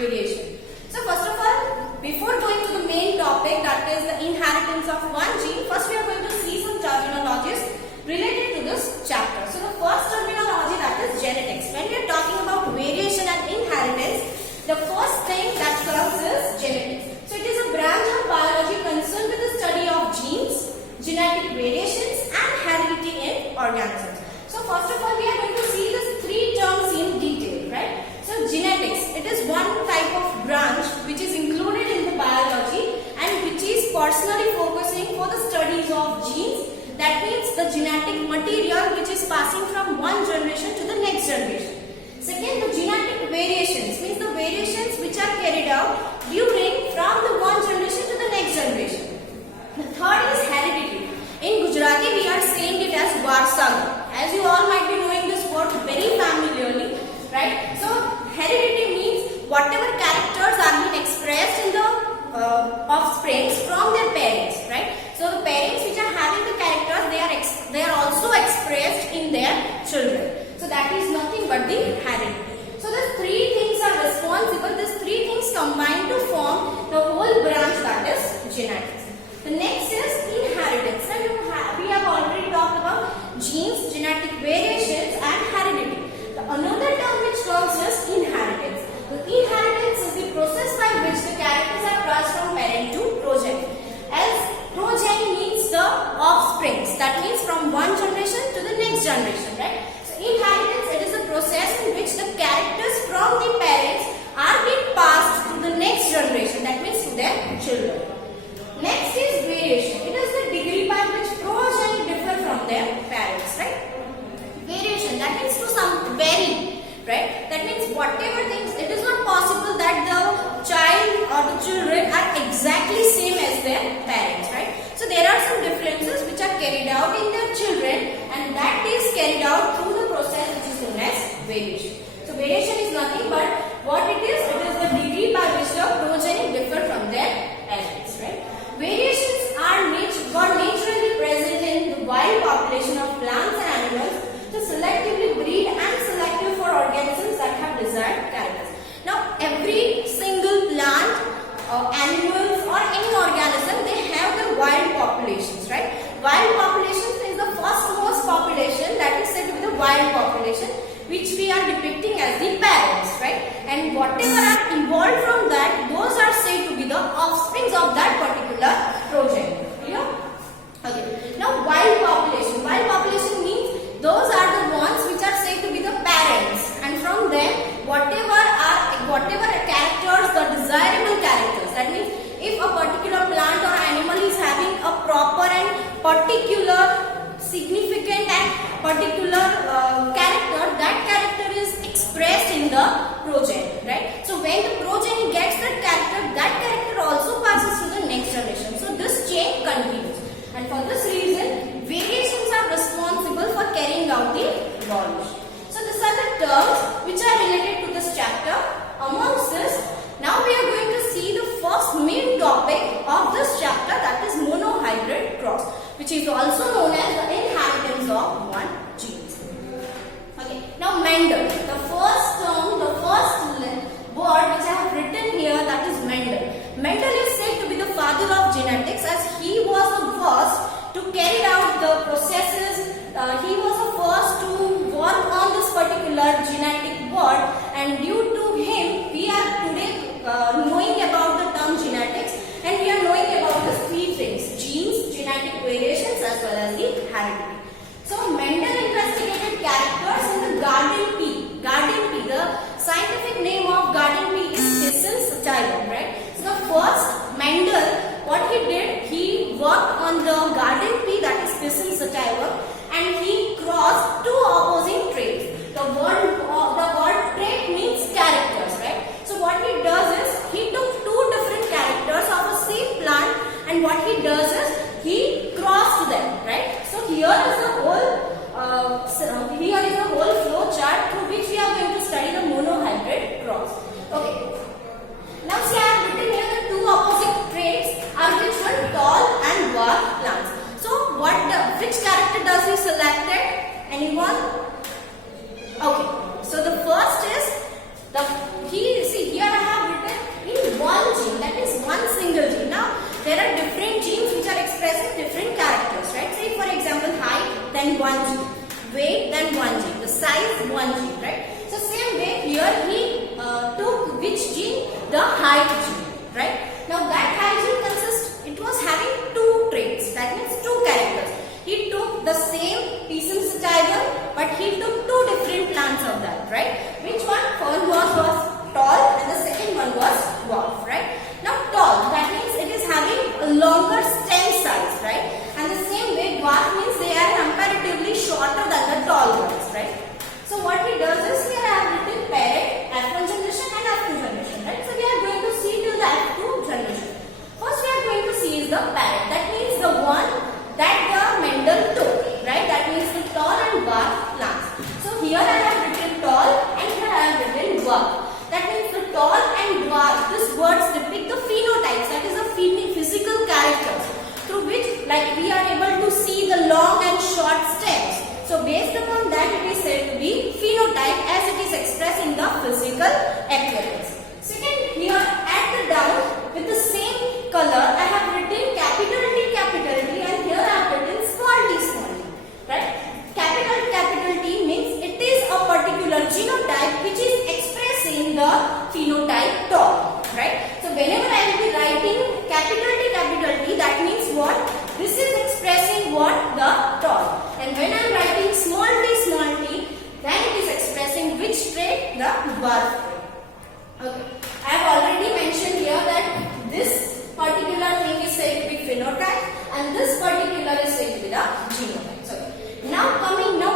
variation. So first of all, before going to the main topic, that is the inheritance of one gene, first we are going to see some terminologies related to this chapter. So the first terminology, that is genetics. When we are talking about variation and inheritance, the first thing that comes is genetics. So it is a branch of biology concerned with the study of genes, genetic variations and heredity in organisms. So first of all, we are going to see these three terms in detail, right? So genetics, it is one type of branch which is included in the biology and which is personally focusing for the studies of genes. That means the genetic material which is passing from one generation to the next generation. Second, the genetic variations, means the variations which are carried out during from the one generation to the next generation. The third is heredity. In Gujarati, we are saying it as Varsagat. As you all might be knowing this word very familiarly, right? So, heredity means whatever characters are being expressed in the offsprings from their parents, right? So, the parents which are having the characters, they are also expressed in their children. So, that is nothing but the heredity. So, the three things are responsible. These three things combine to form the whole branch, that is genetics. The next is inheritance. And we have already talked about genes, genetic variations and heredity. The another term which comes is inheritance. The inheritance is the process by which the characters are passed from parent to progeny. As progeny means the offsprings, that means from one generation to the next generation, right? So inheritance, it is a process in which the characters from the parents are being passed to the next generation, that means to their children. Next is variation. It is the degree by which progeny differ from their parents, right? Variation, that means to some vary, right? That means whatever things, it is not possible that the child or the children are exactly same as their parents, right? So there are some differences which are carried out in their children, and that is carried out through the process which is known as variation. So variation is nothing but what it is the degree by which the progeny differ from their parents, right? Variations were naturally present in the wild population of plants and animals to selectively breed and selective for organisms that have desired characters. Now, every single plant, animals or any organism, they have the wild populations, right? Wild populations is the firstmost population, that is said to be the wild population, which we are depicting as the parents, right? And whatever are evolved from that, those are said to be the offsprings of that particular progeny. Clear? Okay. Now, wild population. Wild population means those are the ones which are said to be the parents, and from them, whatever characters, the desirable characters. That means if a particular plant or animal is having a proper and particular significant and particular character, that character is expressed in the progeny, right? So when the progeny gets that character also passes to the next generation. So this chain continues, and for this reason, variations are responsible for carrying out the evolution. So these are the terms which are related to this chapter. Amongst this, now we are going to see the first main topic of this chapter, that is monohybrid cross, which is also known as the inheritance of one gene. Okay. Now Mendel, the first word which I have written here, that is Mendel. Mendel is said to be the father of genetics, as he was the first to carry out the processes. He was the first to work on this particular genetic word, and due to him, we are today knowing about the term genetics, and we are knowing about the three things: genes, genetic variations, as well as the heredity. So Mendel investigated characters in the garden pea. Garden pea, the scientific name of garden pea is Thistle sativum, right? So the first Mendel, what he did, he worked on the garden pea, that is Thistle sativum, and he crossed two opposing traits. The word trait means characters, right? So what he does is, he took two different characters of the same plant, and what he does is, he crossed them, right? So here is the whole flow chart through which we are going to study the monohybrid cross. Okay. Now see, I have written here the two opposite traits are which one? Tall and dwarf plants. So which character does he selected? Anyone? Okay. So the first is here I have then 1 gene. Weight, then 1 gene. The size, 1 gene, right? So same way here he took which gene? The height gene, right? Now that height gene consists, it was having 2 traits, that means 2 characters. He took the same pisum sativum, but he took 2 different plants of that, right? Which one? First was tall and the second one was dwarf, right? Now tall, that means it is having a longer stem size, right? And the same way dwarf means they are comparatively shorter than the tall ones, right? So what he does is, here I have written parent, F1 generation and F2 generation, right? So we are going to see till the F2 generation. First we are going to see is the parent, that means the one that the Mendel took, right? That means the tall and dwarf plants. So here I have written tall and here I have written dwarf. That means the tall and dwarf, these words depict the phenotypes, that is the physical characters through which like we are able to see the long and short stems. So based upon that it is said to be phenotype as it is expressed in the physical appearance. Second, here at the down with the same color I have written capital T and here I have written small t, right? Capital T means it is a particular genotype which is expressing the phenotype tall, right? So whenever I will be writing capital T, that means what? This is expressing what? The tall. And when I am writing small t, then it is expressing which trait? The dwarf trait. Okay. I have already mentioned here that this particular thing is said to be phenotype and this particular is said to be the genotype. So now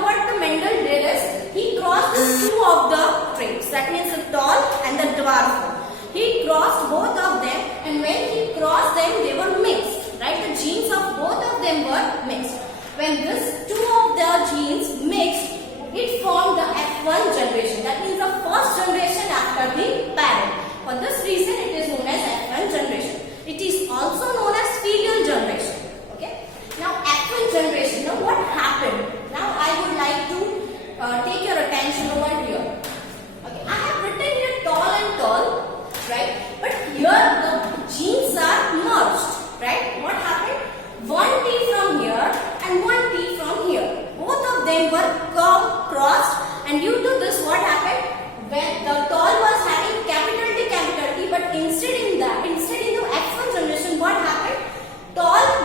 what the Mendel did is he crossed 2 of the traits, that means the tall and the dwarf. He crossed both of them and when he crossed them they were mixed, right? The genes of both of them were mixed. When this 2 of the genes mixed, it formed the F1 generation, that means the first generation after the parent. For this reason it is known as F1 generation. It is also known as filial generation. Okay. Now F1 generation. Now what happened? Now I would like to take your attention over here. Okay. I have written here tall and tall, right? But here the genes are merged, right? What happened? 1 T from here and 1 T from here. Both of them were crossed and due to this what happened? When the tall was having capital T, but instead in the F1 generation what happened?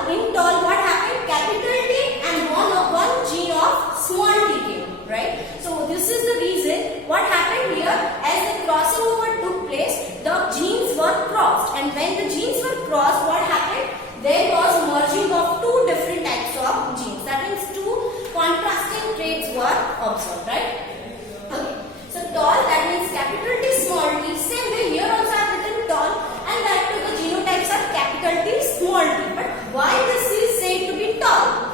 In tall what happened? Capital T and one gene of small t came, right? So this is the reason what happened here, as the crossing over took place, the genes were crossed, and when the genes were crossed what happened? There was merging of 2 different types of genes, that means 2 contrasting traits were observed, right? Okay. So tall, that means capital T, small t. Same way here also I have written tall and that too the genotypes are capital T, small t. But why this is said to be tall?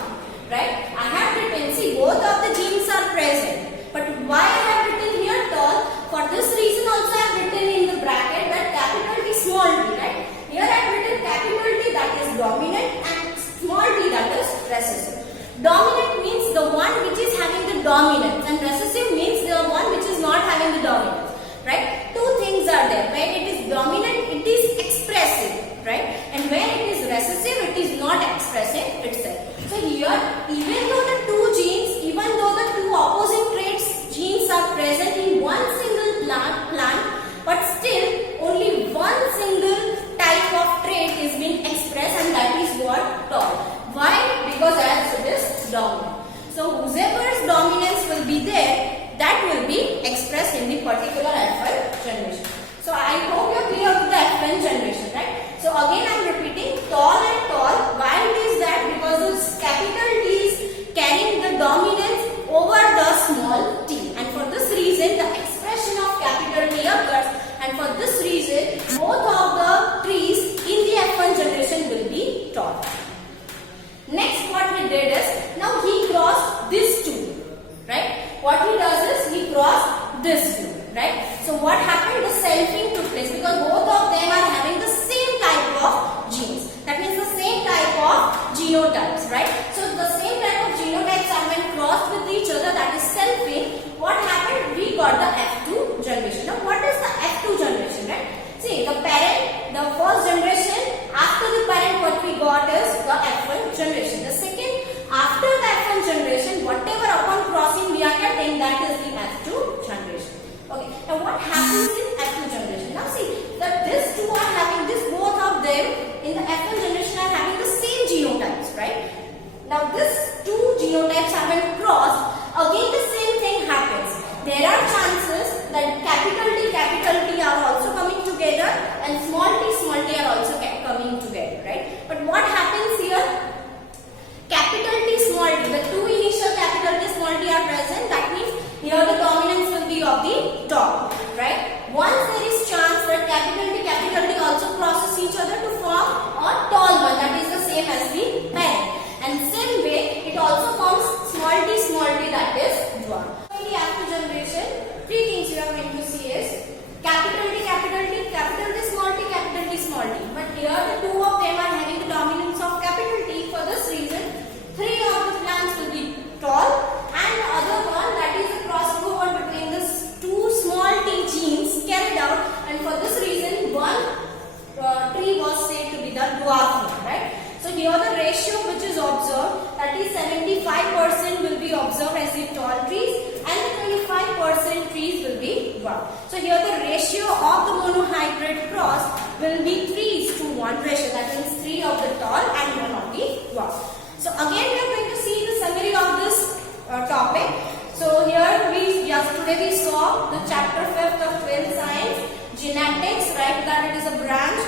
Right? I have written, see both of the genes are present. But why I have written here tall? For this reason also I have written in the bracket that capital T, small t. Right? Here I have written capital T, that is dominant, and small t, that is recessive. Dominant means the one which is having the dominance and recessive means the one which is not having the dominance, right? 2 things are there. When it is dominant, it is expressive, right? And when it is recessive, it is not expressing itself. So here, even though the 2 genes, even though the 2 opposing traits genes are present in one single plant, but still only one single type of trait is being expressed and that is what? Tall. Why? Because as it is dominant. So whoever's dominance will be there, that will be expressed in the particular F1 generation. So I hope you are clear with the F1 generation, right? So again I am repeating tall and tall. Why it is that? Because this capital T is carrying the dominance over the small t, and for this reason the expression of capital T occurs, and for this reason both of the trees in the F1 generation will be tall. Next what he did is, now he crossed these 2, right? What he does is he crossed this 2, right? So what happened? The selfing took place because both of them are having the same type of genes. That means the same type of genotypes, right? So the same type of genotypes are when crossed with each other, that is selfing. What happened? We got the F2 generation. Now what is the F2 generation, right? See, the parent, the first generation, after the parent what we got is the F1 generation. The second, after the F1 generation, small t, that is dwarf. In the active generation, three things we are going to see is capital T, capital T, small t, capital T, small t. But here the two of them are having the dominance of capital T. For this reason, three of the plants will be tall, and the other one, that is the crossover between the two small t genes carried out, and for this reason one tree was said to be the dwarf one, right? So here the ratio which is observed, that is 75% will be observed as the tall trees and the 25% trees will be dwarf. So here the ratio of the monohybrid cross will be 3:1 ratio, that means 3 of the tall and 1 of the dwarf. So again we are going to see the summary of this topic. So here today we saw the chapter 5th of 12th science, genetics, right? That it is a branch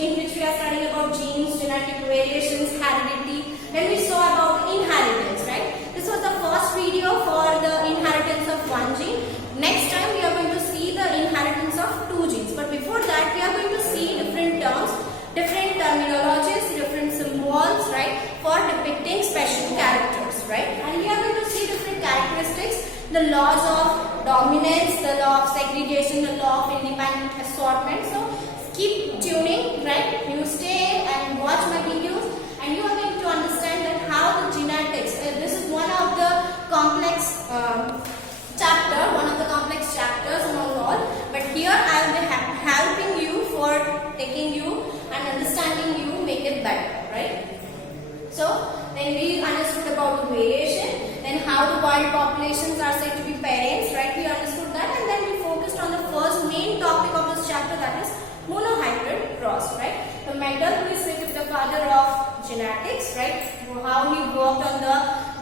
in which we are studying about genes, genetic variations, heredity. Then we saw about inheritance, right? This was the first video for the inheritance of one gene. Next time we are going to see the inheritance of two genes. But before that we are going to see different terms, different terminologies, different symbols, right? For depicting special characters, right? And we are going to see different characteristics, the laws of dominance, the law of segregation, the law of independent assortment. So keep tuning, right? You stay and watch my videos and you are going to understand that how the genetics, this is one of the complex complex chapters among all, but here I will be helping you for taking you and understanding you, make it better, right? So then we understood about the variation, then how the wild populations are said to be parents, right? We understood that, and then we focused on the first main topic of this chapter, that is monohybrid cross, right? The mentor who is said to be the father of genetics, right? How he worked on the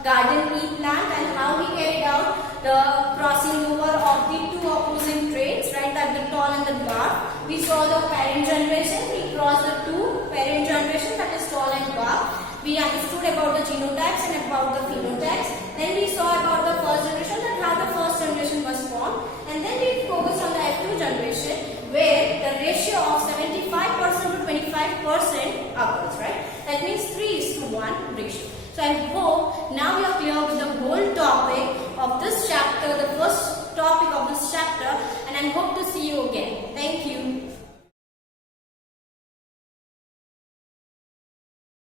garden pea plant and how he carried out the crossing over of the two opposing traits, right? That the tall and the dwarf. We saw the parent generation. He crossed the two parent generation, that is tall and dwarf. We understood about the genotypes and about the phenotypes. Then we saw about the first generation, that how the first generation was formed. And then we focused on the F2 generation, where the ratio of 75% to 25% occurs, right? That means 3:1 ratio. So I hope